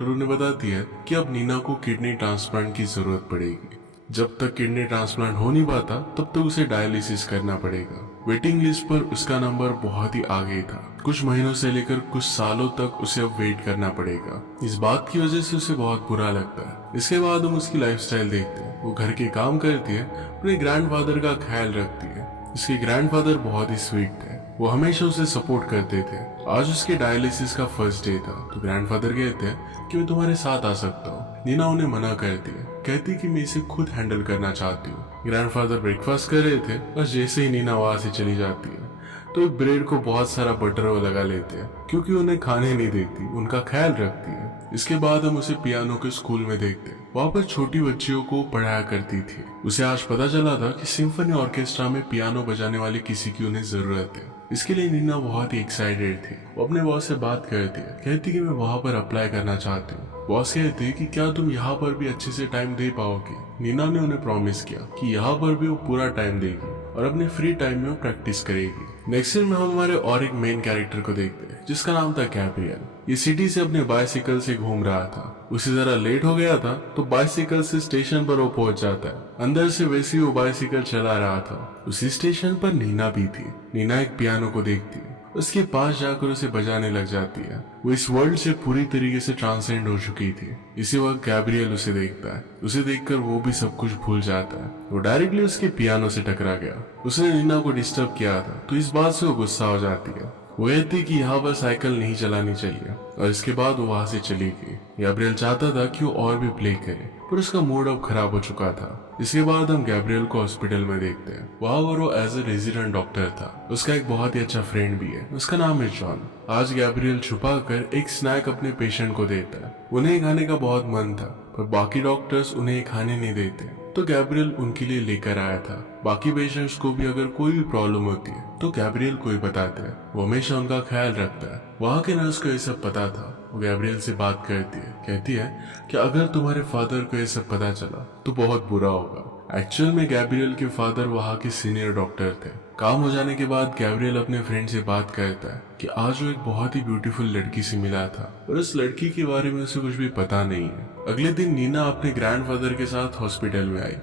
Doctor उन्हें बताती है कि अब नीना को किडनी ट्रांसप्लांट की जरूरत पड़ेगी। जब तक किडनी ट्रांसप्लांट हो नहीं पाता तब तक उसे डायलिसिस करना पड़ेगा। वेटिंग लिस्ट पर उसका नंबर बहुत ही आगे था। कुछ महीनों से लेकर कुछ सालों तक उसे अब वेट करना पड़ेगा। इस बात की वजह से उसे बहुत बुरा लगता है। इसके बाद हम उसकी लाइफस्टाइल देखते हैं। वो घर के काम करती है, अपने ग्रैंडफादर का ख्याल रखती है। उसके ग्रैंडफादर बहुत ही स्वीट थे, वो हमेशा उसे सपोर्ट करते थे। आज उसके डायलिसिस का फर्स्ट डे था तो ग्रैंडफादर कहते हैं कि मैं तुम्हारे साथ आ सकता हूँ। नीना उन्हें मना करती है, कहती कि मैं इसे खुद हैंडल करना चाहती हूँ। ग्रैंडफादर ब्रेकफास्ट कर रहे थे, बस जैसे ही नीना वहां से चली जाती है तो ब्रेड को बहुत सारा बटर वो लगा लेते हैं, क्योंकि उन्हें खाने नहीं देती, उनका ख्याल रखती है। इसके बाद हम उसे पियानो के स्कूल में देखते हैं। वहाँ पर छोटी बच्चियों को पढ़ाया करती थी। उसे आज पता चला था कि सिम्फनी ऑर्केस्ट्रा में पियानो बजाने वाले किसी की उन्हें जरूरत है। इसके लिए नीना बहुत ही एक्साइटेड थी। वो अपने बॉस से बात करती है, कहती कि मैं वहाँ पर अप्लाई करना चाहती हूँ। बॉस कहती है कि क्या तुम यहाँ पर भी अच्छे से टाइम दे पाओगे। नीना ने उन्हें प्रॉमिस किया कि यहाँ पर भी वो पूरा टाइम देगी और अपने फ्री टाइम में वो प्रैक्टिस करेगी। नेक्स्ट सीन में हम हमारे और एक मेन कैरेक्टर को देखते हैं जिसका नाम था गैब्रियल। ये सिटी से अपने बाइसिकल से घूम रहा था। उसे जरा लेट हो गया था तो बाइसिकल से स्टेशन पर वो पहुंच जाता है। अंदर से वैसे ही वो बाइसिकल चला रहा था। उसी स्टेशन पर नीना भी थी। नीना एक पियानो को देखती है, उसके पास जाकर उसे बजाने लग जाती है। वो इस वर्ल्ड से पूरी तरीके से ट्रांसेंड हो चुकी थी। इसी वक्त गैब्रियल उसे देखता है। उसे देखकर वो भी सब कुछ भूल जाता है। वो डायरेक्टली उसके पियानो से टकरा गया। उसने नीना को डिस्टर्ब किया था तो इस बात से वो गुस्सा हो जाती है। वो कहती कि यहाँ पर साइकिल नहीं चलानी चाहिए और इसके बाद वो वहां से चली गई। गैब्रियल चाहता था कि वो और भी प्ले करे पर उसका मूड अब खराब हो चुका था। इसके बाद हम गैब्रियल को हॉस्पिटल में देखते हैं। वहाँ पर वो एज ए रेजिडेंट डॉक्टर था। उसका एक बहुत ही अच्छा फ्रेंड भी है, उसका नाम है जॉन। आज गैब्रियल छुपा कर एक स्नैक अपने पेशेंट को देता है। उन्हें खाने का बहुत मन था पर बाकी डॉक्टर्स उन्हें खाने नहीं देते तो गैब्रियल उनके लिए लेकर आया था। बाकी पेशेंट्स को भी अगर कोई भी प्रॉब्लम होती है तो गैब्रियल को ही बताते हैं। वो हमेशा उनका ख्याल रखता है। वहाँ के नर्स को ये सब पता था। वो गैब्रियल से बात करती है, कहती है कि अगर तुम्हारे फादर को ये सब पता चला तो बहुत बुरा होगा। एक्चुअल में गैब्रियल के फादर वहाँ के सीनियर डॉक्टर थे। काम हो जाने के बाद गैब्रियल अपने फ्रेंड से बात करता है कि आज वो एक बहुत ही ब्यूटीफुल लड़की से मिला था और उस लड़की के बारे में उसे कुछ भी पता नहीं है। अगले दिन नीना अपने ग्रैंडफादर के साथ हॉस्पिटल में आई।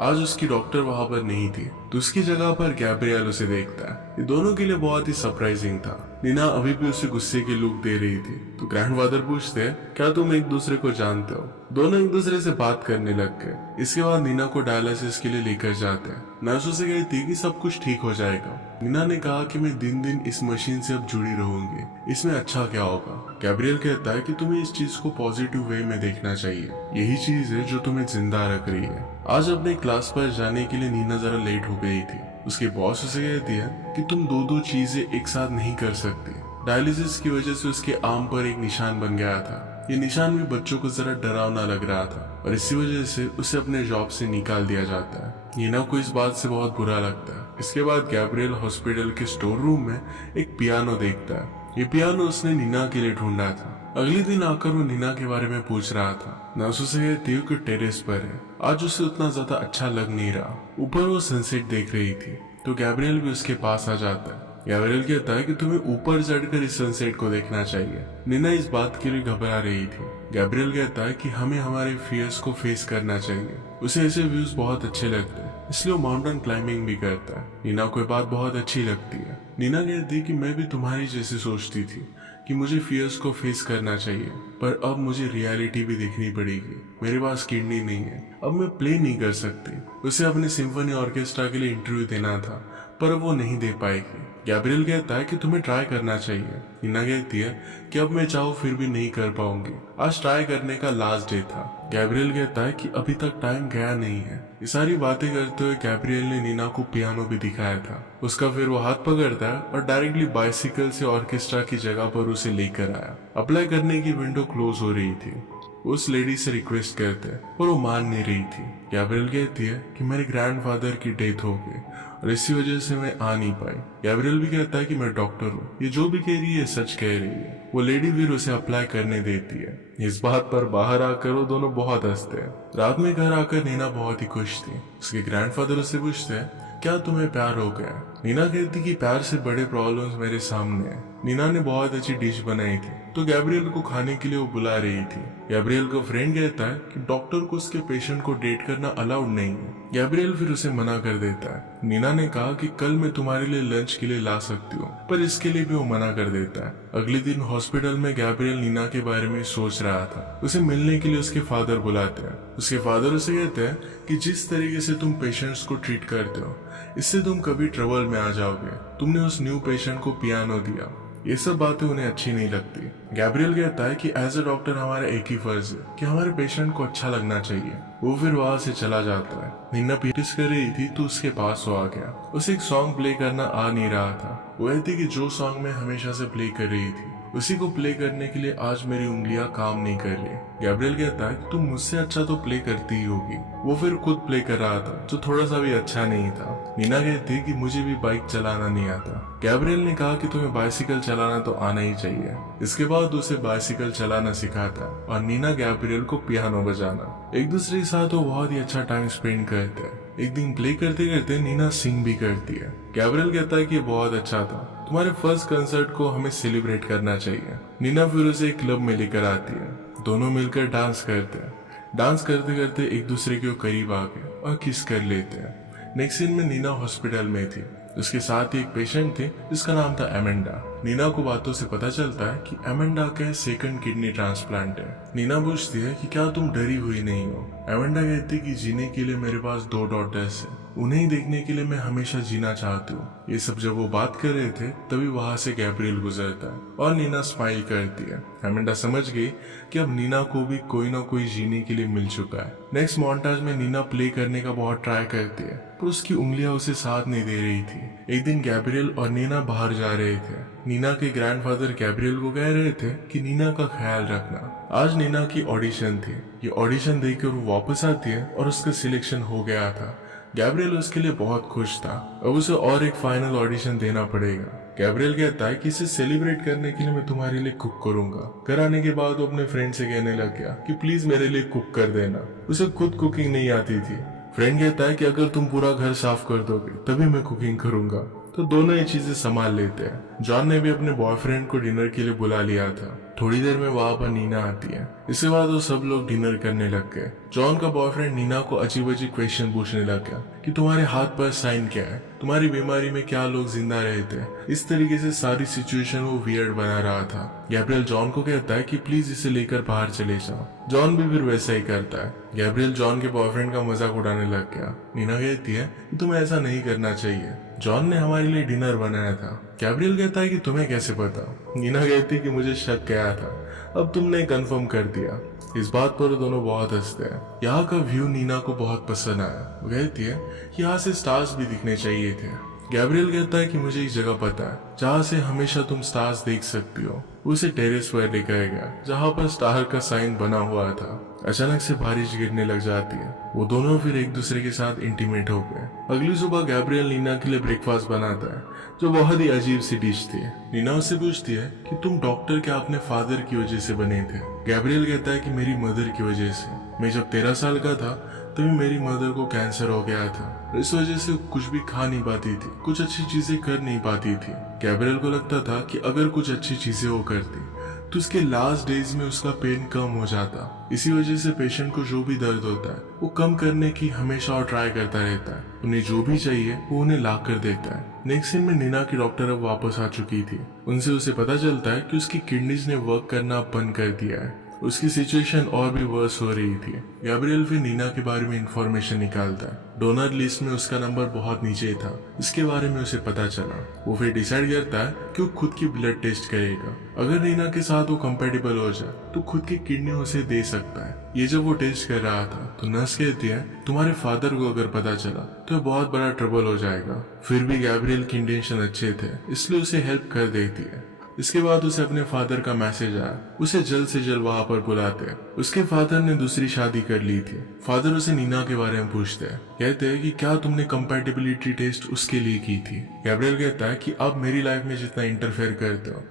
आज उसकी डॉक्टर वहां पर नहीं थी तो उसकी जगह पर गैब्रियल उसे देखता है। ये दोनों के लिए बहुत ही सरप्राइजिंग था। नीना अभी भी उसे गुस्से की लुक दे रही थी तो ग्रैंडफादर पूछते हैं, क्या तुम एक दूसरे को जानते हो। दोनों एक दूसरे से बात करने लग गए। इसके बाद नीना को डायलिसिस के लिए लेकर जाते हैं। नर्स उसे कहती है कि सब कुछ ठीक हो जाएगा। नीना ने कहा कि मैं दिन दिन इस मशीन से अब जुड़ी रहूंगी, इसमें अच्छा क्या होगा। गैब्रियल कहता है कि तुम्हें इस चीज को पॉजिटिव वे में देखना चाहिए, यही चीज है जो तुम्हें जिंदा रख रही है। आज अपने क्लास पर जाने के लिए नीना जरा लेट हो गई थी। उसके बॉस उसे कहती है कि तुम दो चीजें एक साथ नहीं कर सकती। डायलिसिस की वजह से उसके आर्म पर एक निशान बन गया था। ये निशान भी बच्चों को जरा डरावना लग रहा था और इसी वजह से उसे अपने जॉब से निकाल दिया जाता है। नीना को इस बात से बहुत बुरा लगता है। इसके बाद गैब्रियल हॉस्पिटल के स्टोर रूम में एक पियानो देखता है। ये पियानो उसने नीना के लिए ढूंढा था। अगले दिन आकर वो नीना के बारे में पूछ रहा था। नर्स उसे कहती है कि टेरेस पर है। आज उसे उतना ज्यादा अच्छा लग नहीं रहा। ऊपर वो सनसेट देख रही थी तो गैब्रियल भी उसके पास आ जाता है। गैब्रियल कहता है कि तुम्हें ऊपर चढ़कर इस सनसेट को देखना चाहिए। नीना इस बात के लिए घबरा रही थी। गैब्रियल कहता है कि हमें हमारे फियर्स को फेस करना चाहिए। उसे ऐसे व्यूज बहुत अच्छे लगते हैं इसलिए वो माउंटेन क्लाइंबिंग भी करता है। नीना को ये बात बहुत अच्छी लगती है। नीना कहती है कि मैं भी तुम्हारी जैसे सोचती थी कि मुझे फियर्स को फेस करना चाहिए पर अब मुझे रियलिटी भी देखनी पड़ेगी। मेरे पास किडनी नहीं है, अब मैं प्ले नहीं कर सकती। उसे अपने सिम्फनी ऑर्केस्ट्रा के लिए इंटरव्यू देना था पर वो नहीं दे पाएगी। गैब्रियल कहता है कि तुम्हें ट्राई करना चाहिए। नीना कहती है कि अब मैं चाहूँ फिर भी नहीं कर पाऊंगी। आज ट्राई करने का लास्ट डे था। गैब्रियल कहता है कि अभी तक टाइम गया नहीं है। ये सारी बातें करते हुए गैब्रियल ने नीना को पियानो भी दिखाया था। उसका फिर वो हाथ पकड़ता है और डायरेक्टली बाइसिकल से ऑर्केस्ट्रा की जगह पर उसे लेकर आया। अप्लाई करने की विंडो क्लोज हो रही थी। उस लेडी से रिक्वेस्ट करते हैं पर वो मान नहीं रही थी। गैब्रियल कहती है कि मेरे ग्रैंडफादर की डेथ हो गई और इसी वजह से मैं आ नहीं पाई। गैब्रियल भी कहता है कि मैं डॉक्टर हूँ, ये जो भी कह रही है सच कह रही है। वो लेडी फिर उसे अप्लाई करने देती है। इस बात पर बाहर आकर वो दोनों बहुत हंसते हैं। रात में घर आकर नीना बहुत ही खुश थी। उसके ग्रैंडफादर उससे पूछते हैं, क्या तुम्हें प्यार हो गया। नीना कहती कि प्यार से बड़े प्रॉब्लम्स मेरे सामने हैं। नीना ने बहुत अच्छी डिश बनाई थी तो गैब्रियल को खाने के लिए वो बुला रही थी। गैब्रियल का फ्रेंड कहता है कि डॉक्टर को उसके पेशेंट को डेट करना अलाउड नहीं है। गैब्रियल फिर उसे मना कर देता है। नीना ने कहा कि कल मैं तुम्हारे लिए लंच के लिए ला सकती हूँ, पर इसके लिए भी वो मना कर देता है। अगले दिन हॉस्पिटल में गैब्रियल नीना के बारे में सोच रहा था। उसे मिलने के लिए उसके फादर बुलाते हैं। उसके फादर उसे कहते हैं कि जिस तरीके से तुम पेशेंट्स को ट्रीट करते हो इससे तुम कभी ट्रबल में आ जाओगे। तुमने उस न्यू पेशेंट को पियानो दिया। ये सब बातें उन्हें अच्छी नहीं लगती। गैब्रियल कहता है कि एज अ डॉक्टर हमारा एक ही फर्ज है कि हमारे पेशेंट को अच्छा लगना चाहिए। वो फिर वहां से चला जाता है। नीना प्रैक्टिस कर रही थी तो उसके पास वो आ गया। उसे एक सॉन्ग प्ले करना आ नहीं रहा था। वो कहती कि जो सॉन्ग मैं हमेशा से प्ले कर रही थी उसी को प्ले करने के लिए आज मेरी उंगलियां काम नहीं कर रही। गैब्रियल कहता है कि तुम मुझसे अच्छा तो प्ले करती ही होगी। वो फिर खुद प्ले कर रहा था जो थोड़ा सा भी अच्छा नहीं था। नीना कहती कि मुझे भी बाइक चलाना नहीं आता। गैब्रियल ने कहा कि तुम्हें बाइसिकल चलाना तो आना ही चाहिए। इसके बाद उसे बाइसिकल चलाना सिखाता और नीना गैब्रियल को पियानो बजाना। एक दूसरे के साथ वो बहुत ही अच्छा टाइम स्पेंड करते हैं। एक दिन प्ले करते करते नीना सिंग भी करती है। गैब्रियल कहता है कि बहुत अच्छा था, तुम्हारे फर्स्ट कंसर्ट को हमें सेलिब्रेट करना चाहिए। नीना फिर उसे एक क्लब में लेकर आती है। दोनों मिलकर डांस करते हैं। डांस करते करते एक दूसरे के करीब आ गए और किस कर लेते हैं। नेक्स्ट सीन में नीना हॉस्पिटल में थी। उसके साथ ही एक पेशेंट थे जिसका नाम था एमेंडा। नीना को बातों से पता चलता है कि एमेंडा का सेकंड किडनी ट्रांसप्लांट है। नीना पूछती है कि क्या तुम डरी हुई नहीं हो। एमेंडा कहती है कि जीने के लिए मेरे पास 2 डॉटर्स हैं, उन्हें देखने के लिए मैं हमेशा जीना चाहती हूँ। ये सब जब वो बात कर रहे थे तभी वहां से गैब्रियल गुजरता है और नीना स्माइल करती है। एमेंडा समझ गई कि अब नीना को भी कोई ना कोई जीने के लिए मिल चुका है। नेक्स्ट मोन्टाज में नीना प्ले करने का बहुत ट्राई करती है पर उसकी उंगलियां उसे साथ नहीं दे रही थी। एक दिन गैब्रियल और नीना बाहर जा रहे थे। नीना के ग्रैंडफादर गैब्रियल को कह रहे थे कि नीना का ख्याल रखना। आज नीना की ऑडिशन थी। ये ऑडिशन देकर वो वापस आती है और उसका सिलेक्शन हो गया था। गैब्रियल उसके लिए बहुत खुश था। अब उसे और एक फाइनल ऑडिशन देना पड़ेगा। गैब्रियल कहता है कि इसे सेलिब्रेट करने के लिए मैं तुम्हारे लिए कुक करूंगा। घर आने के बाद वो अपने फ्रेंड से कहने लग गया कि प्लीज मेरे लिए कुक कर देना। उसे खुद कुकिंग नहीं आती थी। फ्रेंड कहता है कि अगर तुम पूरा घर साफ कर दोगे तभी मैं कुकिंग करूंगा। तो दोनों ये चीजें संभाल लेते हैं। जॉन ने भी अपने बॉयफ्रेंड को डिनर के लिए बुला लिया था। थोड़ी देर में वहां पर नीना आती है। इसके बाद वो सब लोग डिनर करने लग गए। जॉन का बॉयफ्रेंड नीना को अजीब अजीब क्वेश्चन पूछने लग गया कि तुम्हारे हाथ पर साइन क्या है, तुम्हारी बीमारी में क्या लोग जिंदा रहते हैं। इस तरीके से सारी सिचुएशन वो वियर्ड बना रहा था। गैब्रियल जॉन को कहता है कि प्लीज इसे लेकर बाहर चले जाओ। जॉन भी फिर वैसा ही करता है। गैब्रियल जॉन के बॉयफ्रेंड का मजाक उड़ाने लग गया। नीना कहती है कि तुम्हें ऐसा नहीं करना चाहिए, जॉन ने हमारे लिए डिनर बनाया था। गैब्रियल कहता है कि तुम्हें कैसे पता। नीना कहती है कि मुझे शक गया था, अब तुमने कंफर्म कर दिया। इस बात पर दोनों बहुत हंसते हैं। यहाँ का व्यू नीना को बहुत पसंद आया। वो कहती है कि यहाँ से स्टार्स भी दिखने चाहिए थे। गैब्रियल कहता है कि मुझे एक जगह पता है जहाँ से हमेशा तुम स्टार्स देख सकती हो। उसे टेरेस पर लेकर गया जहाँ पर स्टार का साइन बना हुआ था। अचानक से बारिश गिरने लग जाती है। वो दोनों फिर एक दूसरे के साथ इंटीमेट हो गए। अगली सुबह गैब्रियल नीना के लिए ब्रेकफास्ट बनाता है जो बहुत ही अजीब सी डिश थी। नीना उससे पूछती है कि तुम डॉक्टर क्या अपने फादर की वजह से बने थे। गैब्रियल कहता है कि मेरी मदर की वजह से। मैं जब 13 साल का था तभी मेरी मदर को कैंसर हो गया था। इस वजह से कुछ भी खा नहीं पाती थी, कुछ अच्छी चीजें कर नहीं पाती थी। गैब्रियल को लगता था कि अगर कुछ अच्छी चीजें वो करती तो उसके लास्ट डेज में उसका पेन कम हो जाता। इसी वजह से पेशेंट को जो भी दर्द होता है वो कम करने की हमेशा और ट्राई करता रहता है। उन्हें जो भी चाहिए वो उन्हें ला कर देता है। नेक्स्ट सीन में नीना की डॉक्टर अब वापस आ चुकी थी। उनसे उसे पता चलता है कि उसकी किडनीज ने वर्क करना बंद कर दिया है। उसकी सिचुएशन और भी वर्स हो रही थी। गैब्रियल फिर नीना के बारे में इंफॉर्मेशन निकालता है। डोनर लिस्ट में उसका नंबर बहुत नीचे था। इसके बारे में उसे पता चला। वो फिर डिसाइड करता है कि वो खुद की ब्लड टेस्ट करेगा। अगर नीना के साथ वो कंपेटेबल हो जाए तो खुद की किडनी उसे दे सकता है। ये जब वो टेस्ट कर रहा था तो नर्स कहती है तुम्हारे फादर को अगर पता चला तो बहुत बड़ा ट्रबल हो जाएगा। फिर भी गैब्रियल की इंटेंशन अच्छे थे इसलिए उसे हेल्प कर देती है। इसके बाद उसे अपने फादर का मैसेज आया। उसे जल्द से जल्द वहां पर बुलाते हैं। उसके फादर ने दूसरी शादी कर ली थी। फादर उसे नीना के बारे में पूछते हैं। कहते हैं कि क्या तुमने कंपैटिबिलिटी टेस्ट उसके लिए की थी। गैब्रियल कहता है कि आप मेरी लाइफ में जितना इंटरफेयर करते हो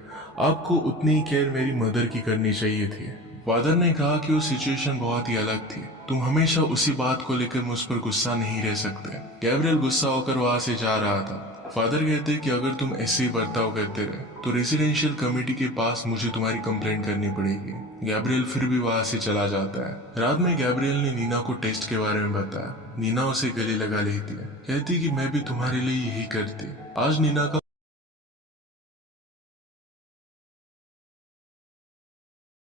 आपको उतनी ही केयर मेरी मदर की करनी चाहिए थी। फादर ने कहा कि वो सिचुएशन बहुत ही अलग थी। तुम हमेशा उसी बात को लेकर मुझ पर गुस्सा नहीं रह सकते। गैब्रियल गुस्सा होकर वहां से जा रहा था। फादर कहते हैं कि अगर तुम ऐसे ही बर्ताव करते रहे तो रेसिडेंशियल कमेटी के पास मुझे तुम्हारी कंप्लेंट करनी पड़ेगी। गैब्रियल फिर भी वहां से चला जाता है। रात में गैब्रियल ने नीना को टेस्ट के बारे में बताया। नीना उसे गले लगा लेती है, कहती कि मैं भी तुम्हारे लिए यही करती। आज नीना का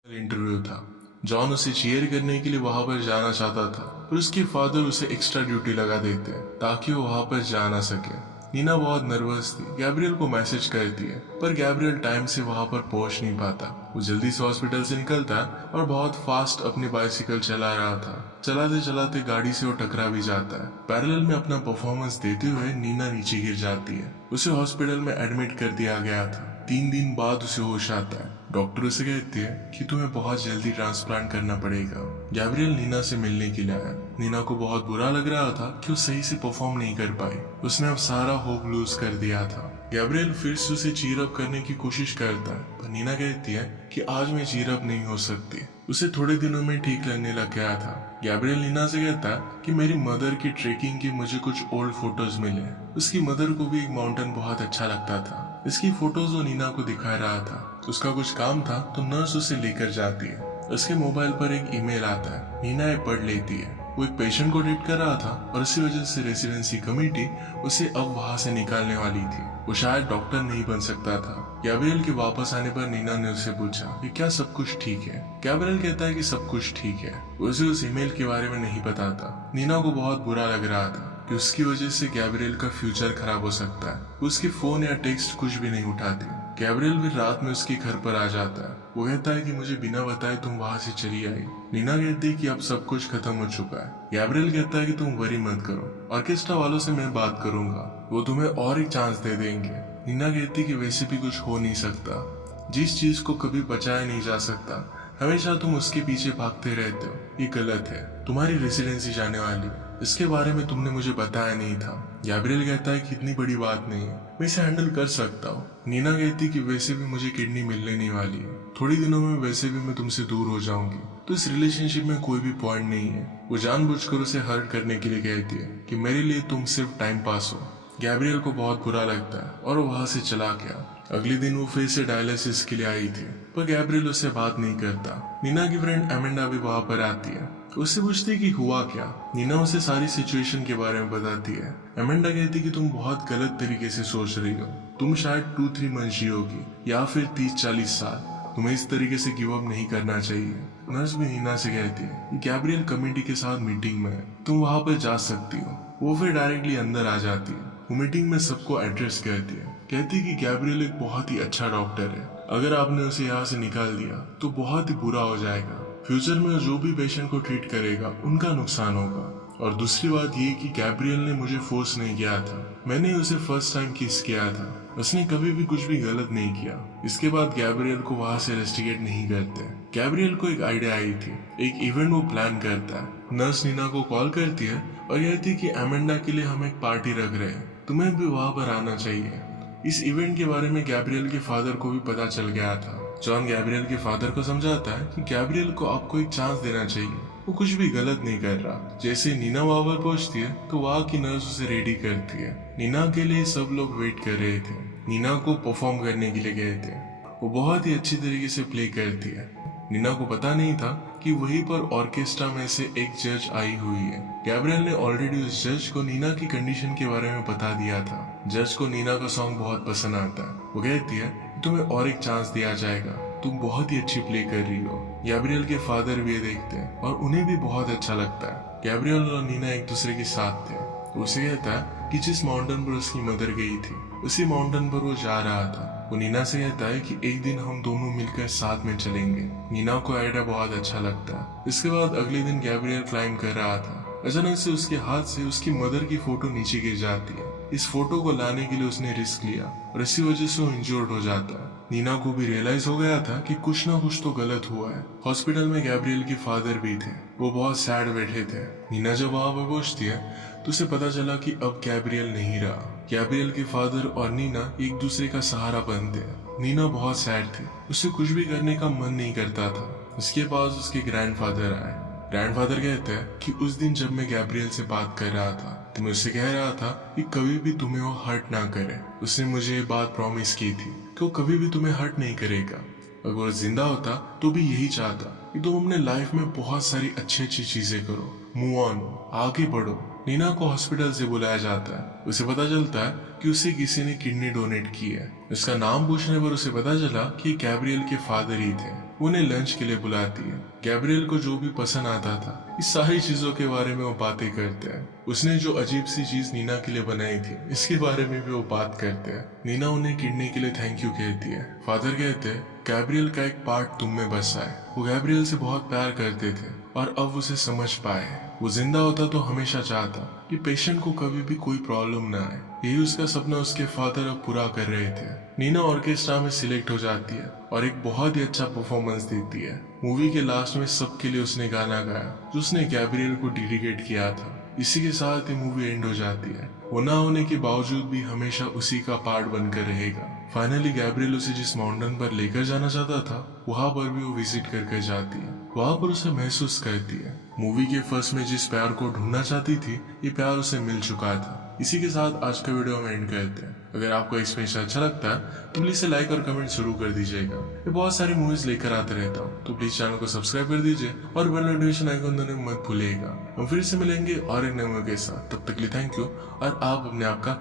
इंटरव्यू था। जॉन उसे चीयर करने के लिए वहां पर जाना चाहता था, पर उसके फादर उसे एक्स्ट्रा ड्यूटी लगा देते हैं ताकि वो वहां पर जा ना सके। नीना बहुत नर्वस थी, गैब्रियल को मैसेज करती है, पर गैब्रियल टाइम से वहां पर पहुंच नहीं पाता। वो जल्दी से हॉस्पिटल से निकलता है और बहुत फास्ट अपनी बाइसिकल चला रहा था। चलाते चलाते गाड़ी से वो टकरा भी जाता है। पैरेलल में अपना परफॉर्मेंस देते हुए नीना नीचे गिर जाती है। उसे हॉस्पिटल में एडमिट कर दिया गया था। 3 दिन बाद उसे होश आता है। डॉक्टर उसे कहती है कि तुम्हें बहुत जल्दी ट्रांसप्लांट करना पड़ेगा। गैब्रियल नीना से मिलने के लिए आया। नीना को बहुत बुरा लग रहा था कि वो सही से परफॉर्म नहीं कर पाई। उसने अब सारा होप लूज कर दिया था। गैब्रियल फिर से उसे चीयर अप करने की कोशिश करता है, पर नीना कहती है कि आज मैं चीयर अप नहीं हो सकती। उसे थोड़े दिनों में ठीक लगने लग गया था। गैब्रियल नीना से कहता है कि मेरी मदर की ट्रेकिंग के मुझे कुछ ओल्ड फोटोज मिले। उसकी मदर को भी एक माउंटेन बहुत अच्छा लगता था। इसकी फोटोज वो नीना को दिखा रहा था। उसका कुछ काम था तो नर्स उसे लेकर जाती है। उसके मोबाइल पर एक ईमेल आता है। नीना ये पढ़ लेती है। वो एक पेशेंट को डेट कर रहा था और इसी वजह से रेसिडेंसी कमेटी उसे अब वहां से निकालने वाली थी। वो शायद डॉक्टर नहीं बन सकता था। गैब्रियल के वापस आने पर नीना ने उससे पूछा कि क्या सब कुछ ठीक है। गैब्रियल कहता है कि सब कुछ ठीक है। उसे उस ईमेल के बारे में नहीं पता था। नीना को बहुत बुरा लग रहा था कि उसकी वजह से गैब्रियल का फ्यूचर खराब हो सकता है। उसकी फोन या टेक्स्ट कुछ भी नहीं उठाती। गैब्रियल भी रात में उसके घर पर आ जाता है। वो कहता है कि मुझे बिना बताए तुम वहां से चली आई। नीना कहती है कि अब सब कुछ खत्म हो चुका है। गैब्रियल कहता है कि तुम वरी मत करो, ऑर्केस्ट्रा वालों से मैं बात करूंगा, वो तुम्हें और एक चांस दे देंगे। नीना कहती है कि वैसे भी कुछ हो नहीं सकता। जिस चीज को कभी बचाया नहीं जा सकता हमेशा तुम उसके पीछे भागते रहते हो। ये गलत है। तुम्हारी रेसिडेंसी जाने वाली है, इसके बारे में तुमने मुझे बताया नहीं था। गैब्रियल कहता है कि इतनी बड़ी बात नहीं है, मैं इसे हैंडल कर सकता हूँ। नीना कहती कि वैसे भी मुझे किडनी मिलने नहीं वाली है। थोड़ी दिनों में वैसे भी मैं तुमसे दूर हो जाऊंगी, तो इस रिलेशनशिप में कोई भी पॉइंट नहीं है। वो जानबूझकर उसे हर्ट करने के लिए कहती है कि मेरे लिए तुम सिर्फ टाइम पास हो। गैब्रियल को बहुत बुरा लगता है और वो वहां से चला गया। अगले दिन वो फिर से डायलिसिस के लिए आई थी, पर गैब्रियल उससे बात नहीं करता। नीना की फ्रेंड एमेंडा भी वहां पर आती है। उससे पूछती कि हुआ क्या। नीना उसे सारी सिचुएशन के बारे में बताती है। एमेंडा कहती कि तुम बहुत गलत तरीके से सोच रही हो। तुम शायद 2-3 मंथ जियोगी या फिर 30-40 साल। तुम्हें इस तरीके से गिव अप नहीं करना चाहिए। नर्स भी नीना से कहती है कि गैब्रियल कमेटी के साथ मीटिंग में है, तुम वहां पर जा सकती हो। वो फिर डायरेक्टली अंदर आ जाती है। वो मीटिंग में सबको एड्रेस करती है। कहती कि गैब्रियल एक बहुत ही अच्छा डॉक्टर है। अगर आपने उसे यहाँ से निकाल दिया तो बहुत ही बुरा हो जाएगा। फ्यूचर में जो भी पेशेंट को ट्रीट करेगा उनका नुकसान होगा। और दूसरी बात ये कि गैब्रियल ने मुझे फोर्स नहीं किया था, मैंने उसे फर्स्ट टाइम किस किया था। उसने कभी भी कुछ भी गलत नहीं किया। इसके बाद गैब्रियल को वहां से रेस्टिगेट नहीं करते। गैब्रियल को एक आइडिया आई थी। एक इवेंट वो प्लान करता है। नर्स नीना को कॉल करती है और कहती है कि एमेंडा के लिए हम एक पार्टी रख रहे हैं, तुम्हें भी वहां पर आना चाहिए। इस इवेंट के बारे में गैब्रियल के फादर को भी पता चल गया था। जॉन गैब्रियल के फादर को समझाता है कि गैब्रियल को आपको एक चांस देना चाहिए, वो कुछ भी गलत नहीं कर रहा। जैसे नीना वहां पर पहुंचती है तो वहां की नर्स उसे रेडी करती है। नीना के लिए सब लोग वेट कर रहे थे। नीना को परफॉर्म करने के लिए गए थे। वो बहुत ही अच्छी तरीके से प्ले करती है। नीना को पता नहीं था कि वहीं पर ऑर्केस्ट्रा में से एक जज आई हुई है। गैब्रियल ने ऑलरेडी उस जज को नीना की कंडीशन के बारे में बता दिया था। जज को नीना का सॉन्ग बहुत पसंद आता है। वो कहती है तुम्हें और एक चांस दिया जाएगा, तुम बहुत ही अच्छी प्ले कर रही हो। गैब्रियल के फादर भी ये देखते हैं और उन्हें भी बहुत अच्छा लगता है। गैब्रियल और नीना एक दूसरे के साथ थे। उसे कहता है कि जिस माउंटेन पर उसकी मदर गई थी उसी माउंटेन पर वो जा रहा था। वो नीना से कहता है कि एक दिन हम दोनों मिलकर साथ में चलेंगे। नीना को आइडिया बहुत अच्छा लगता है। इसके बाद अगले दिन गैब्रियल क्लाइंब कर रहा था। अचानक से उसके हाथ से उसकी मदर की फोटो नीचे गिर जाती है। इस फोटो को लाने के लिए उसने रिस्क लिया और इसी वजह से वो इंजर्ड हो जाता है। नीना को भी रियलाइज हो गया था कि कुछ ना कुछ तो गलत हुआ है। हॉस्पिटल में गैब्रियल के फादर भी थे। वो बहुत सैड बैठे थे। नीना जब वहां पर पहुंचती है तो उसे पता चला कि अब गैब्रियल नहीं रहा। गैब्रियल के फादर और नीना एक दूसरे का सहारा बनते हैं। नीना बहुत सैड थी। उसे कुछ भी करने का मन नहीं करता था। उसके पास उसके ग्रैंडफादर आए। ग्रैंडफादर कहते हैं कि उस दिन जब मैं गैब्रियल से बात कर रहा था तो मैं उससे कह रहा था कि कभी भी तुम्हें वो हर्ट ना करे। उसने मुझे ये बात प्रॉमिस की थी कि वो कभी भी तुम्हें हर्ट नहीं करेगा। अगर वो जिंदा होता तो भी यही चाहता कि तुम अपने लाइफ में बहुत सारी अच्छी चीजें करो, मूव ऑन, आगे बढ़ो। नीना को हॉस्पिटल से बुलाया जाता है। उसे पता चलता है कि उसे किसी ने किडनी डोनेट की है। उसका नाम पूछने पर उसे पता चला कि गैब्रियल के फादर ही थे। उन्हें लंच के लिए बुलाती है। गैब्रियल को जो भी पसंद आता था इस सारी चीजों के बारे में वो बातें करते हैं। उसने जो अजीब सी चीज नीना के लिए बनाई थी इसके बारे में भी वो बात करते हैं। नीना उन्हें किडनी के लिए थैंक यू कहती है। फादर कहते हैं गैब्रियल का एक पार्ट तुम में बसा है। वो गैब्रियल से बहुत प्यार करते थे और अब उसे समझ पाए। वो जिंदा होता तो हमेशा चाहता कि पेशेंट को कभी भी कोई प्रॉब्लम ना आए। यही उसका सपना उसके फादर अब पूरा कर रहे थे। नीना ऑर्केस्ट्रा में सिलेक्ट हो जाती है और एक बहुत ही अच्छा परफॉर्मेंस देती है। मूवी के लास्ट में सबके लिए उसने गाना गाया जो उसने गैब्रियल को डेडिकेट किया था। इसी के साथ ही मूवी एंड हो जाती है। वो ना होने के बावजूद भी हमेशा उसी का पार्ट बनकर रहेगा। फाइनली गैब्रियल उसे जिस माउंटेन पर लेकर जाना चाहता था वहां पर भी वो विजिट करके जाती है। वहां पर उसे महसूस करती है मूवी के फर्स्ट में जिस प्यार को ढूंढना चाहती थी ये प्यार उसे मिल चुका था। इसी के साथ आज का वीडियो हम एंड करते हैं। अगर आपको एक्सप्लेनेशन अच्छा लगता है तो प्लीज लाइक और कमेंट जरूर कर दीजिएगा। मैं बहुत सारी मूवीज लेकर आते रहता हूँ तो प्लीज चैनल को सब्सक्राइब कर दीजिए और बेल नोटिफिकेशन आइकन दबाना मत भूलिएगा। हम फिर से मिलेंगे और एक नए मूवी के साथ। तब तक के लिए थैंक यू और आप अपने आप का